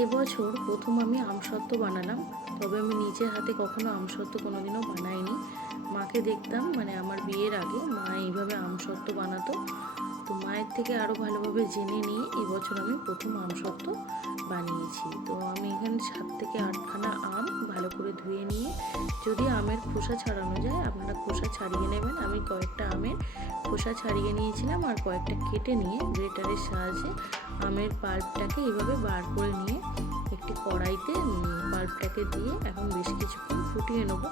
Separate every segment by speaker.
Speaker 1: এবছর প্রথম আমি আমসত্ত্ব বানালাম, তবে আমি নিজের হাতে কখনো আমসত্ত্ব কোনোদিনও বানাইনি। মাকে দেখতাম মানে আমার বিয়ের আগে মা এইভাবে আমসত্ত্ব বানাতো। তো মায়ের থেকে আরও ভালোভাবে জেনে নিয়ে এবছর আমি প্রথম আমসত্ত্ব বানিয়েছি। তো আমি এখানে সাত থেকে আটখানা আম ভালো করে ধুয়ে নিয়ে যদি আমের খোসা ছাড়ানো যায়, আপনারা খোসা ছাড়িয়ে নেবেন। আমি কয়েকটা আমের খোসা ছাড়িয়ে নিয়েছিলাম আর কয়েকটা কেটে নিয়ে গ্রেটারের সাহায্যে আমের পাল্পটাকে এইভাবে বার করে নিয়ে একটি কড়াইতে পাল্পটাকে দিয়ে এখন বেশ কিছুক্ষণ ফুটিয়ে নেব।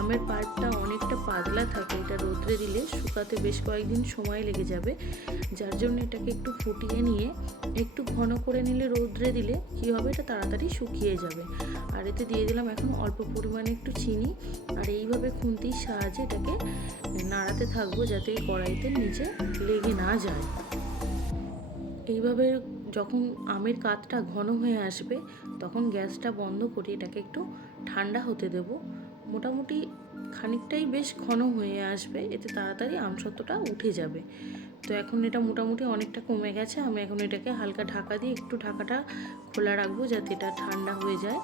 Speaker 1: আমের পাল্পটা অনেকটা পাতলা থাকে, এটা রোদ্রে দিলে শুকাতে বেশ কয়েকদিন সময় লেগে যাবে। যার জন্য এটাকে একটু ফুটিয়ে নিয়ে, একটু ঘন করে নিলে রোদ্রে দিলে কী হবে, এটা তাড়াতাড়ি শুকিয়ে যাবে। আর এতে দিয়ে দিলাম এখন অল্প পরিমাণে একটু চিনি। আর এইভাবে খুন্তির সাহায্যে এটাকে নাড়াতে থাকব যাতে এই কড়াইতে নিচে লেগে না যায়। এইভাবে যখন আমের কাতটা ঘন হয়ে আসবে, তখন গ্যাসটা বন্ধ করে এটাকে একটু ঠান্ডা হতে দেব। মোটামুটি খানিকটাই বেশ ঘন হয়ে আসবে, এতে তাড়াতাড়ি আমসত্ত্বটা উঠে যাবে। তো এখন এটা মোটামুটি অনেকটা কমে গেছে, আমি এখন এটাকে হালকা ঢাকা দিয়ে একটু ঢাকাটা খোলা রাখব যাতে এটা ঠান্ডা হয়ে যায়।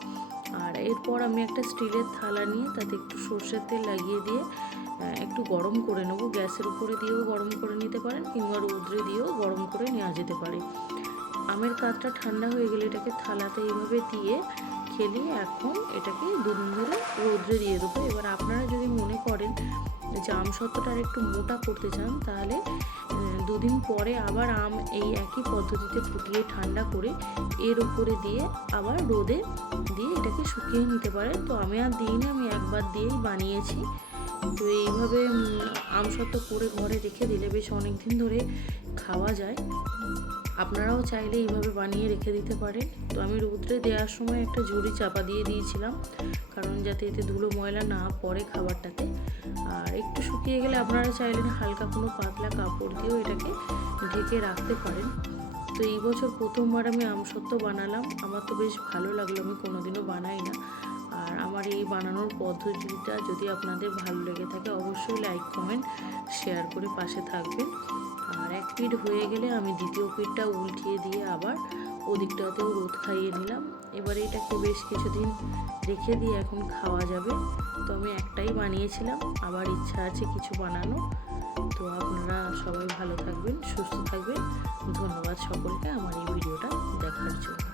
Speaker 1: আর এরপর আমি একটা স্টিলের থালা নিয়ে তাতে একটু সর্ষের তেল লাগিয়ে দিয়ে একটু গরম করে নেব। গ্যাসের উপরে দিয়েও গরম করে নিতে পারেন, কিংবা রৌদ্রে দিয়েও গরম করে নেওয়া যেতে পারে। আমের কাতটা ঠান্ডা হয়ে গেলে এটাকে থালাতে এইভাবে দিয়ে খেলিয়ে এখন এটাকে দুদিন ধরে রৌদ্রে দিয়ে দেবো। এবার আপনারা যদি মনে করেন যে আম সত্ত্বটা আর একটু মোটা করতে চান, তাহলে দুদিন পরে আবার আম এই একই পদ্ধতিতে ফুটিয়ে ঠান্ডা করে এর উপরে দিয়ে আবার রোদে দিয়ে এটাকে শুকিয়ে নিতে পারেন। তো আমি আর দিইনি, আমি একবার দিয়েই বানিয়েছি। তো এইভাবে আমসত্ত্ব করে ঘরে রেখে দিলে বেশ অনেক দিন ধরে খাওয়া যায়। আপনারাও চাইলে এইভাবে বানিয়ে রেখে দিতে পারেন। তো আমি রৌদ্রে দেওয়ার সময় একটা ঝুড়ি চাপা দিয়ে দিয়েছিলাম, কারণ যাতে এতে ধুলো ময়লা না পড়ে খাবারটাতে। আর একটু শুকিয়ে গেলে আপনারা চাইলেন হালকা কোনো পাতলা কাপড় দিয়েও এটাকে ঢেকে রাখতে পারেন। তো এই বছর প্রথমবার আমি আমসত্ত্ব বানালাম। আমার তো বেশ ভালো লাগল, আমি কোনোদিনও বানাই না। আর আমার এই বানানোর পদ্ধতিটা যদি আপনাদের ভালো লেগে থাকে, অবশ্যই লাইক কমেন্ট শেয়ার করে পাশে থাকবেন। আর এক পিঠ হয়ে গেলে আমি দ্বিতীয় পিঠটা উল্টিয়ে দিয়ে আবার ওদিকটাতেও রোদ খাইয়ে নিলাম। এবারে এটাকে বেশ কিছুদিন রেখে দিয়ে এখন খাওয়া যাবে। তো আমি একটাই বানিয়েছিলাম আবার ইচ্ছা আছে কিছু বানানো। তো আপনারা সবাই ভালো থাকবেন, সুস্থ থাকবেন। ধন্যবাদ সকলকে আমার এই ভিডিওটা দেখার জন্য।